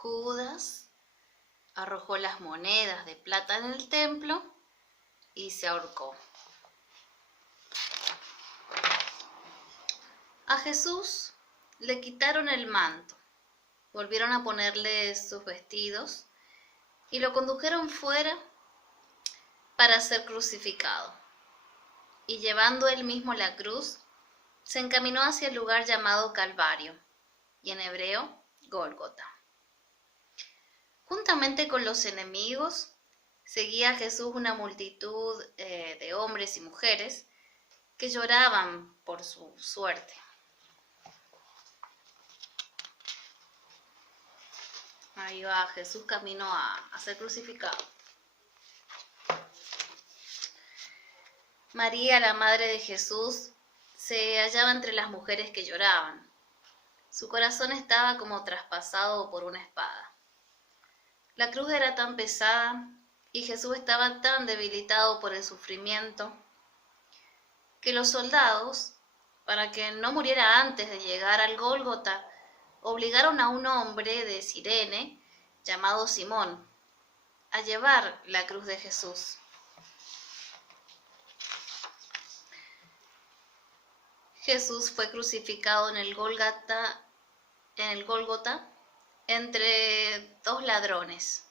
Judas arrojó las monedas de plata en el templo y se ahorcó. A Jesús le quitaron el manto, volvieron a ponerle sus vestidos y lo condujeron fuera para ser crucificado. Y llevando él mismo la cruz, se encaminó hacia el lugar llamado Calvario, y en hebreo, Gólgota. Juntamente con los enemigos, seguía a Jesús una multitud de hombres y mujeres que lloraban por su suerte. Ahí va Jesús camino a ser crucificado. María, la madre de Jesús, se hallaba entre las mujeres que lloraban. Su corazón estaba como traspasado por una espada. La cruz era tan pesada y Jesús estaba tan debilitado por el sufrimiento que los soldados, para que no muriera antes de llegar al Gólgota, obligaron a un hombre de Cirene, llamado Simón, a llevar la cruz de Jesús. Jesús fue crucificado en el Gólgota entre dos ladrones.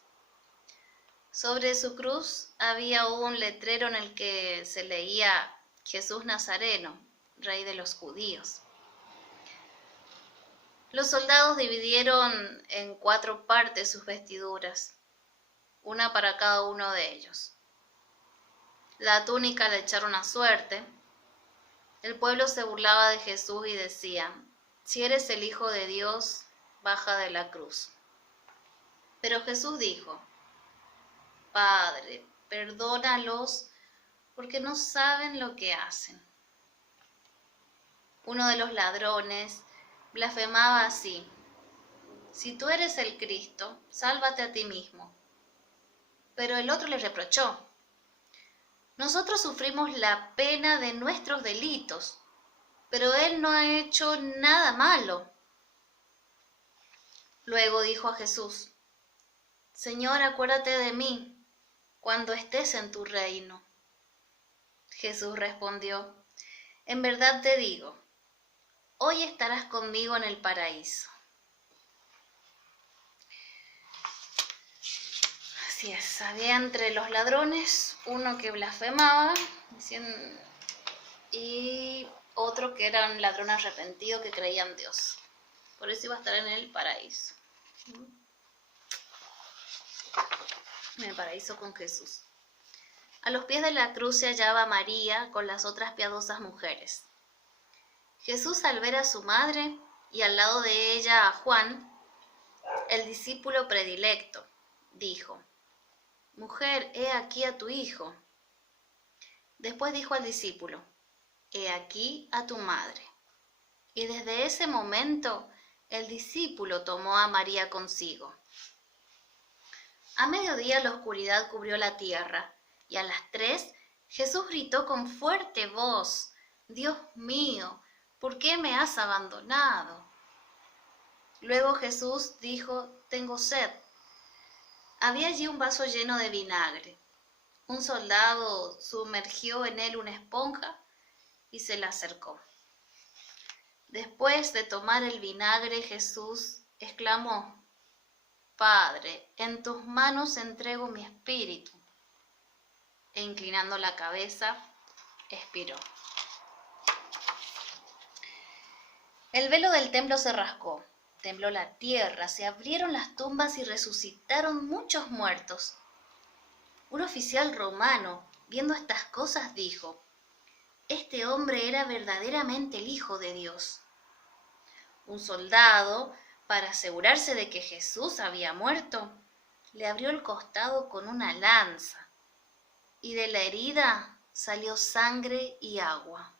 Sobre su cruz había un letrero en el que se leía Jesús Nazareno, Rey de los Judíos. Los soldados dividieron en 4 partes sus vestiduras, una para cada uno de ellos. La túnica la echaron a suerte. El pueblo se burlaba de Jesús y decía: si eres el Hijo de Dios, baja de la cruz. Pero Jesús dijo: Padre, perdónalos, porque no saben lo que hacen. Uno de los ladrones blasfemaba así: si tú eres el Cristo, sálvate a ti mismo. Pero el otro le reprochó: nosotros sufrimos la pena de nuestros delitos, pero él no ha hecho nada malo. Luego dijo a Jesús: Señor, acuérdate de mí cuando estés en tu reino. Jesús respondió: en verdad te digo, hoy estarás conmigo en el paraíso. Así es, había entre los ladrones uno que blasfemaba y otro que era un ladrón arrepentido que creía en Dios. Por eso iba a estar en el paraíso. En el paraíso con Jesús. A los pies de la cruz se hallaba María con las otras piadosas mujeres. Jesús, al ver a su madre y al lado de ella a Juan, el discípulo predilecto, dijo: Mujer, he aquí a tu hijo. Después dijo al discípulo: he aquí a tu madre. Y desde ese momento el discípulo tomó a María consigo. A mediodía la oscuridad cubrió la tierra, y a las 3 Jesús gritó con fuerte voz: Dios mío, ¿por qué me has abandonado? Luego Jesús dijo: tengo sed. Había allí un vaso lleno de vinagre. Un soldado sumergió en él una esponja y se la acercó. Después de tomar el vinagre, Jesús exclamó: Padre, en tus manos entrego mi espíritu. E inclinando la cabeza, expiró. El velo del templo se rasgó, tembló la tierra, se abrieron las tumbas y resucitaron muchos muertos. Un oficial romano, viendo estas cosas, dijo: este hombre era verdaderamente el Hijo de Dios. Un soldado, para asegurarse de que Jesús había muerto, le abrió el costado con una lanza, y de la herida salió sangre y agua.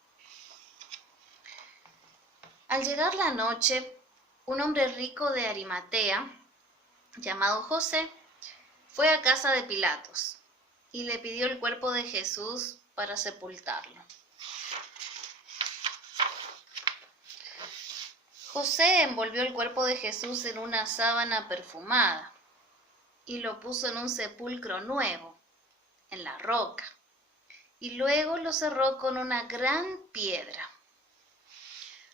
Al llegar la noche, un hombre rico de Arimatea, llamado José, fue a casa de Pilatos y le pidió el cuerpo de Jesús para sepultarlo. José envolvió el cuerpo de Jesús en una sábana perfumada y lo puso en un sepulcro nuevo, en la roca, y luego lo cerró con una gran piedra.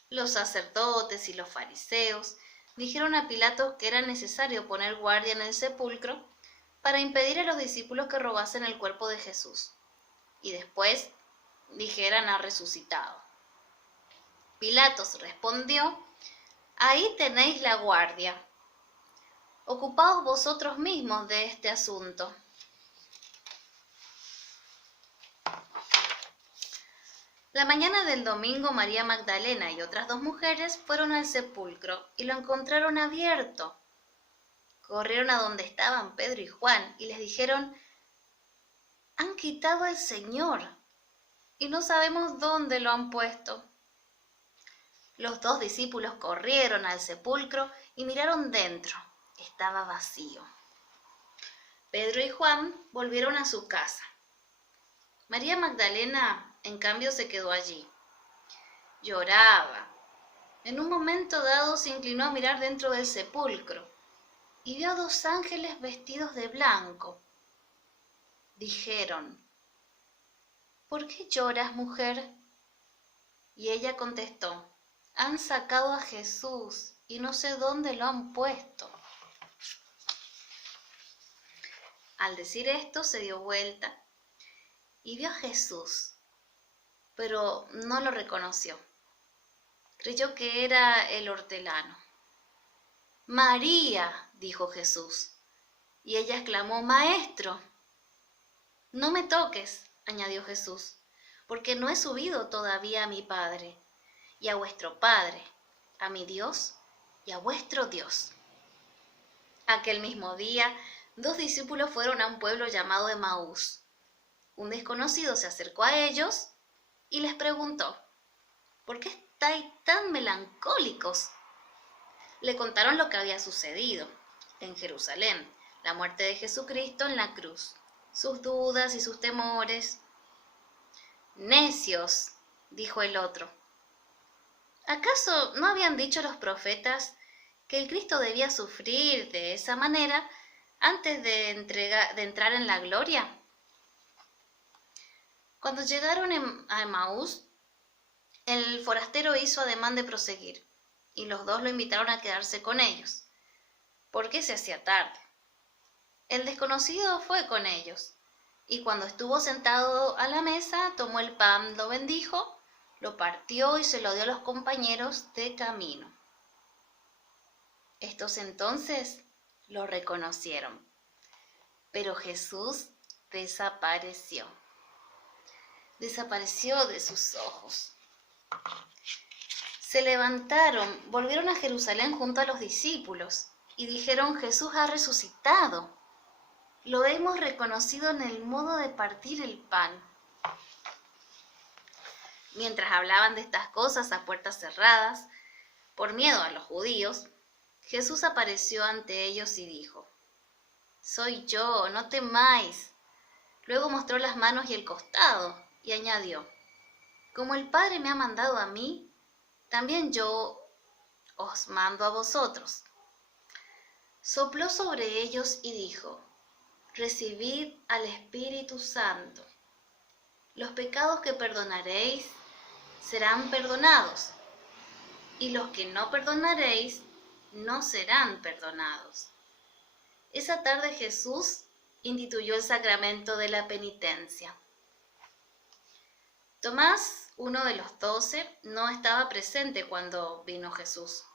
Los sacerdotes y los fariseos dijeron a Pilato que era necesario poner guardia en el sepulcro para impedir a los discípulos que robasen el cuerpo de Jesús y después dijeran ha resucitado. Pilatos respondió: ahí tenéis la guardia. Ocupaos vosotros mismos de este asunto. La mañana del domingo, María Magdalena y otras 2 mujeres fueron al sepulcro y lo encontraron abierto. Corrieron a donde estaban Pedro y Juan y les dijeron: han quitado al Señor y no sabemos dónde lo han puesto. Los 2 discípulos corrieron al sepulcro y miraron dentro. Estaba vacío. Pedro y Juan volvieron a su casa. María Magdalena, en cambio, se quedó allí. Lloraba. En un momento dado se inclinó a mirar dentro del sepulcro y vio a 2 ángeles vestidos de blanco. Dijeron: ¿por qué lloras, mujer? Y ella contestó: han sacado a Jesús y no sé dónde lo han puesto. Al decir esto se dio vuelta y vio a Jesús, pero no lo reconoció. Creyó que era el hortelano. María, dijo Jesús, y ella exclamó: Maestro. No me toques, añadió Jesús, porque no he subido todavía a mi Padre, y a vuestro Padre, a mi Dios y a vuestro Dios. Aquel mismo día, 2 discípulos fueron a un pueblo llamado Emaús. Un desconocido se acercó a ellos y les preguntó: ¿por qué estáis tan melancólicos? Le contaron lo que había sucedido en Jerusalén, la muerte de Jesucristo en la cruz, sus dudas y sus temores. Necios, dijo el otro. ¿Acaso no habían dicho los profetas que el Cristo debía sufrir de esa manera antes de entrar en la gloria? Cuando llegaron a Emaús, el forastero hizo ademán de proseguir, y los 2 lo invitaron a quedarse con ellos, porque se hacía tarde. El desconocido fue con ellos, y cuando estuvo sentado a la mesa, tomó el pan, lo bendijo, lo partió y se lo dio a los compañeros de camino. Estos entonces lo reconocieron, pero Jesús desapareció de sus ojos. Se levantaron, volvieron a Jerusalén junto a los discípulos y dijeron: Jesús ha resucitado. Lo hemos reconocido en el modo de partir el pan. Mientras hablaban de estas cosas a puertas cerradas, por miedo a los judíos, Jesús apareció ante ellos y dijo: soy yo, no temáis. Luego mostró las manos y el costado y añadió: como el Padre me ha mandado a mí, también yo os mando a vosotros. Sopló sobre ellos y dijo: recibid al Espíritu Santo. Los pecados que perdonaréis serán perdonados, y los que no perdonaréis no serán perdonados. Esa tarde Jesús instituyó el sacramento de la penitencia. Tomás, uno de los 12, no estaba presente cuando vino Jesús.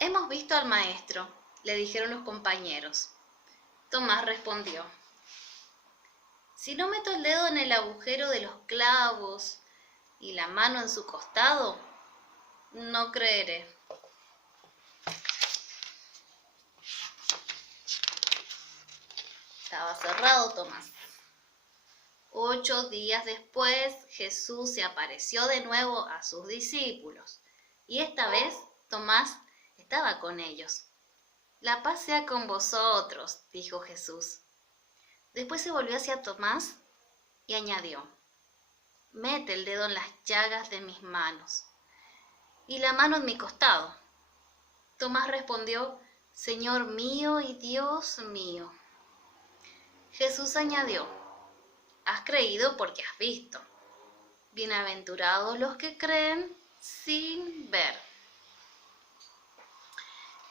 Hemos visto al Maestro, le dijeron los compañeros. Tomás respondió: si no meto el dedo en el agujero de los clavos y la mano en su costado, no creeré. Estaba cerrado Tomás. 8 días después, Jesús se apareció de nuevo a sus discípulos, y esta vez Tomás estaba con ellos. La paz sea con vosotros, dijo Jesús. Después se volvió hacia Tomás y añadió: mete el dedo en las llagas de mis manos y la mano en mi costado. Tomás respondió, Señor mío y Dios mío. Jesús añadió, has creído porque has visto. Bienaventurados los que creen sin ver.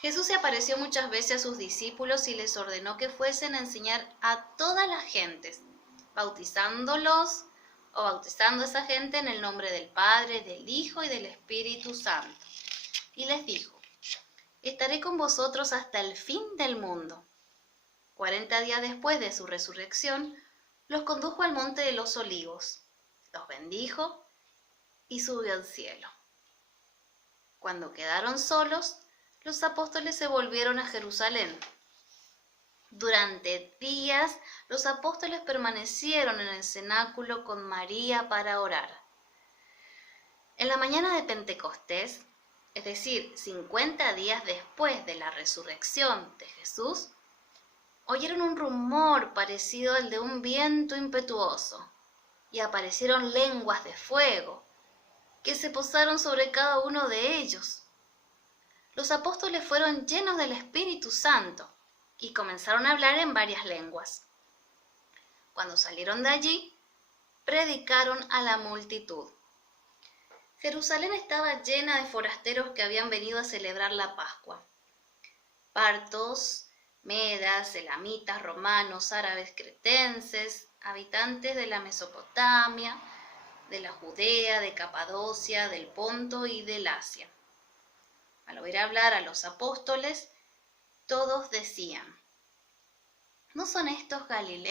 Jesús se apareció muchas veces a sus discípulos y les ordenó que fuesen a enseñar a todas las gentes, bautizándolos o bautizando a esa gente en el nombre del Padre, del Hijo y del Espíritu Santo. Y les dijo, estaré con vosotros hasta el fin del mundo. 40 días después de su resurrección, los condujo al monte de los olivos, los bendijo y subió al cielo. Cuando quedaron solos, los apóstoles se volvieron a Jerusalén. Durante días, los apóstoles permanecieron en el cenáculo con María para orar. En la mañana de Pentecostés, es decir, 50 días después de la resurrección de Jesús, oyeron un rumor parecido al de un viento impetuoso, y aparecieron lenguas de fuego, que se posaron sobre cada uno de ellos. Los apóstoles fueron llenos del Espíritu Santo y comenzaron a hablar en varias lenguas. Cuando salieron de allí, predicaron a la multitud. Jerusalén estaba llena de forasteros que habían venido a celebrar la Pascua. Partos, medas, elamitas, romanos, árabes, cretenses, habitantes de la Mesopotamia, de la Judea, de Capadocia, del Ponto y del Asia. Al oír hablar a los apóstoles, todos decían, ¿no son estos Galileos